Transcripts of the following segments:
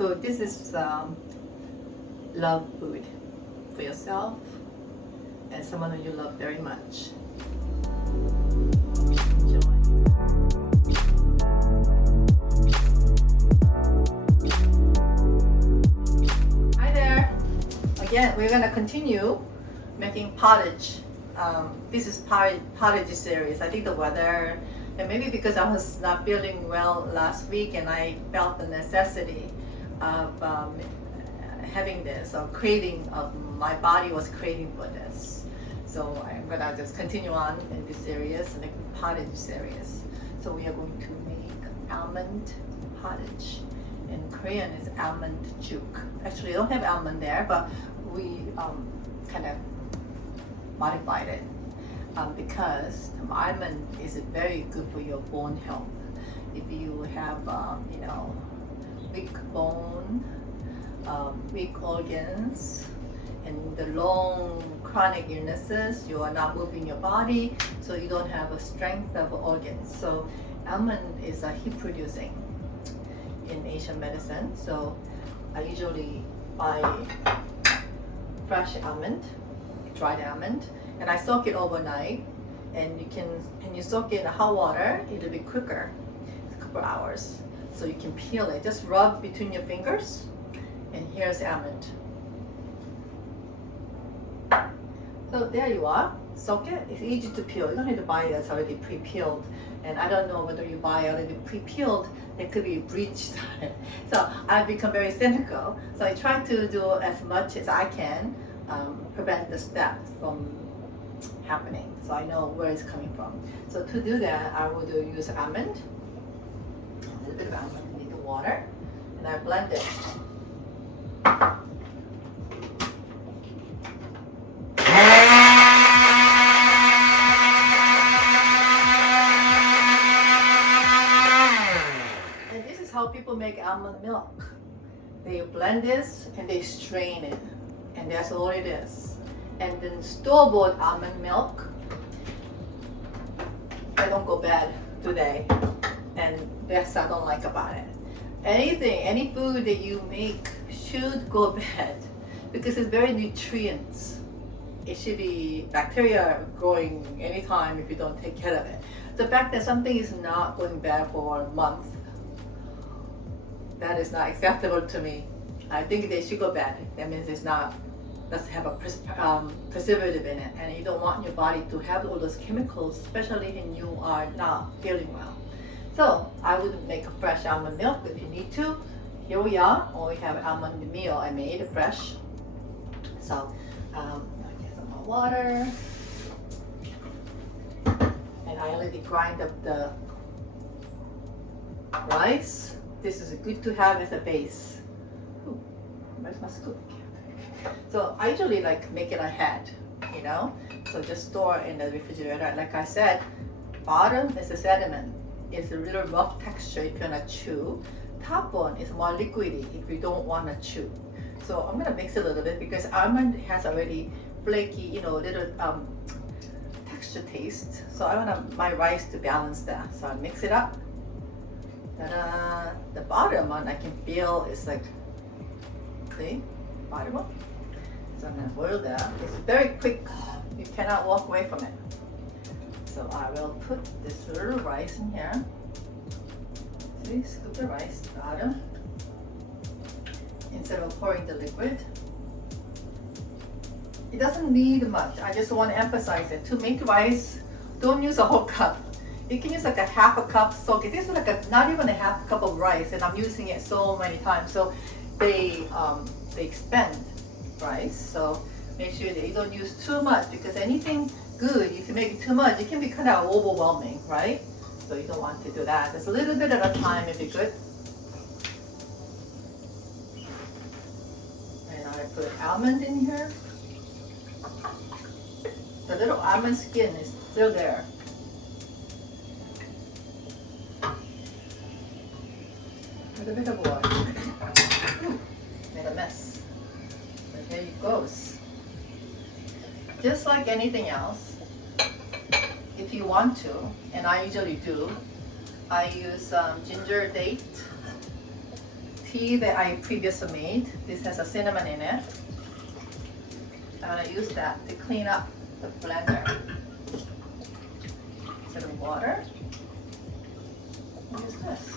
So this is love food for yourself and someone who you love very much. Enjoy. Hi there. Again, we're gonna continue making porridge. This is porridge series. I think the weather, and maybe because I was not feeling well last week and I felt the necessity of having this, or craving of my body was craving for this. So I'm gonna just continue on in this series, like porridge series. So we are going to make almond porridge. In Korean it's almond juke. Actually I don't have almond there, but we kind of modified it because almond is very good for your bone health. If you have weak bone, weak organs, and the long chronic illnesses, you are not moving your body, so you don't have a strength of organs. So almond is a heat producing in Asian medicine. So I usually buy fresh almond, dried almond, and I soak it overnight. And you soak it in hot water, it'll be quicker, a couple hours. So you can peel it. Just rub between your fingers, and here's almond. So there you are. Soak it. It's easy to peel. You don't need to buy it that's already pre-peeled. And I don't know whether you buy already pre-peeled, it could be bleached on it. So I've become very cynical. So I try to do as much as I can, prevent the step from happening. So I know where it's coming from. So to do that, I would use almond, a little bit of almond in the water, and I blend it. And this is how people make almond milk. They blend this and they strain it, and that's all it is. And then store-bought almond milk, they don't go bad today, and that's what I don't like about it. Any food that you make should go bad because it's very nutrients. It should be bacteria growing anytime if you don't take care of it. The fact that something is not going bad for a month, that is not acceptable to me. I think they should go bad. That means it's not, doesn't have a preservative in it, and you don't want your body to have all those chemicals, especially when you are not feeling well. So I would make a fresh almond milk if you need to. Here we are, or we have almond meal I made fresh. So I'll get some more water, and I already grind up the rice. This is good to have as a base. Ooh, where's my scoop? So I usually make it ahead, so just store in the refrigerator. Like I said, bottom is a sediment. It's a little rough texture if you want to chew. Top one is more liquidy if you don't want to chew. So I'm gonna mix it a little bit because almond has already flaky, little texture taste. So I want my rice to balance that. So I mix it up. Ta-da! The bottom one I can feel is see, bottom one. So I'm gonna boil that. It's very quick. You cannot walk away from it. So I will put this little rice in here. See, scoop the rice bottom instead of pouring the liquid. It doesn't need much. I just want to emphasize it. To make rice, don't use a whole cup. You can use a half a cup. So this is not even a half cup of rice, and I'm using it so many times. So they expand rice. So make sure that you don't use too much, because anything good, if you make it too much, it can be kind of overwhelming, right? So you don't want to do that. Just a little bit at a time would be good. And I put almond in here. The little almond skin is still there. A little bit of water. Made a mess. But here it goes. Just like anything else, if you want to, and I usually do, I use ginger date tea that I previously made. This has a cinnamon in it. I'm gonna use that to clean up the blender. Instead of water, I'll use this.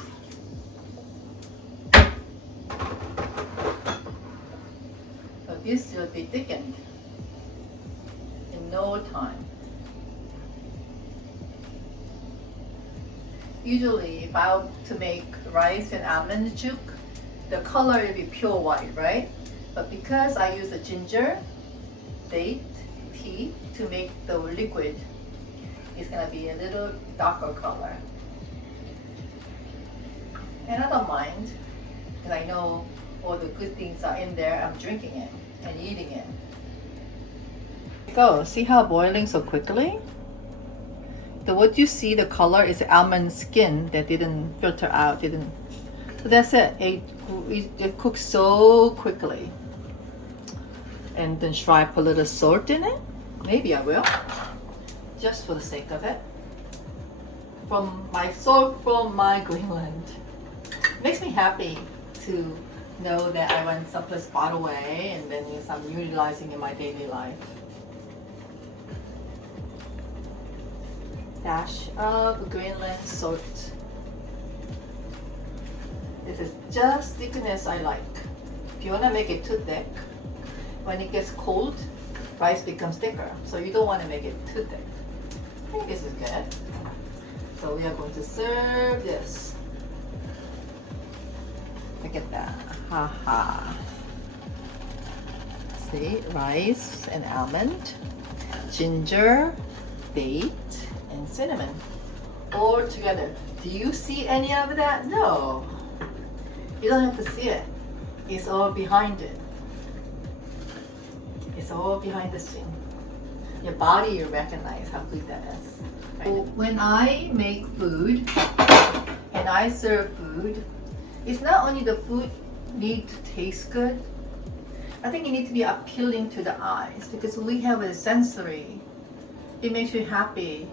So this will be thickened in no time. Usually, if I were to make rice and almond juke, the color will be pure white, right? But because I use a ginger date tea to make the liquid, it's gonna be a little darker color. And I don't mind, because I know all the good things are in there. I'm drinking it and eating it. Go, see how boiling so quickly? What you see, the color is almond skin that didn't filter out, so that's it. It cooks so quickly. And then should I put a little salt in it? Maybe I will, just for the sake of it. From my salt from my Greenland. Makes me happy to know that I went someplace far away and then I'm utilizing in my daily life. Dash of Greenland salt. This is just thickness I like. If you want to make it too thick, when it gets cold, rice becomes thicker. So you don't want to make it too thick. I think this is good. So we are going to serve this. Look at that. Haha. See, rice and almond, ginger, date, and cinnamon all together. Do you see any of that? No. You don't have to see it. It's all behind it. It's all behind the scene. Your body, you recognize how good that is. Right? When I make food and I serve food, it's not only the food need to taste good. I think it needs to be appealing to the eyes, because we have a sensory. It makes you happy.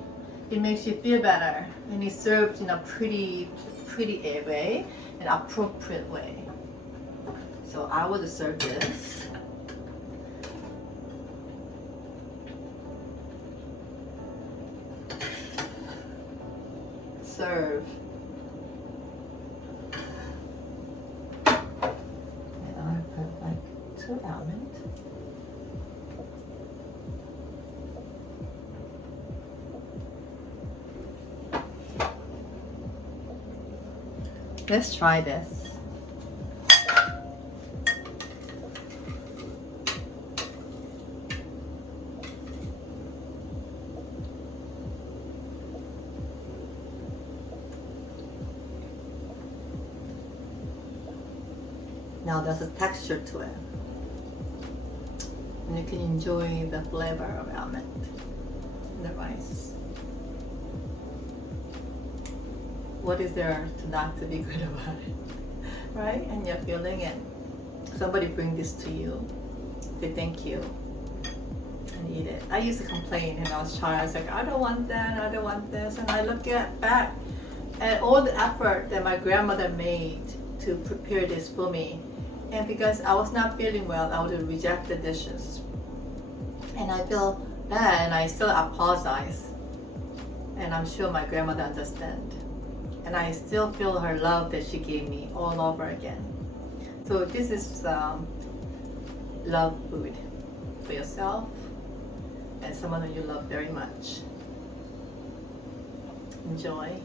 It makes you feel better, and it's served in a pretty way, an appropriate way. So I would serve this. Serve. And I put like 2 almonds. Let's try this. Now there's a texture to it. And you can enjoy the flavor of almond in the rice. What is there to not to be good about it, right? And you're feeling it. Somebody bring this to you, say thank you, and eat it. I used to complain when I was a child. I was like, I don't want that, I don't want this. And I look back at all the effort that my grandmother made to prepare this for me. And because I was not feeling well, I would reject the dishes. And I feel bad, and I still apologize. And I'm sure my grandmother understands. And I still feel her love that she gave me all over again. So this is love food for yourself and someone that you love very much. Enjoy.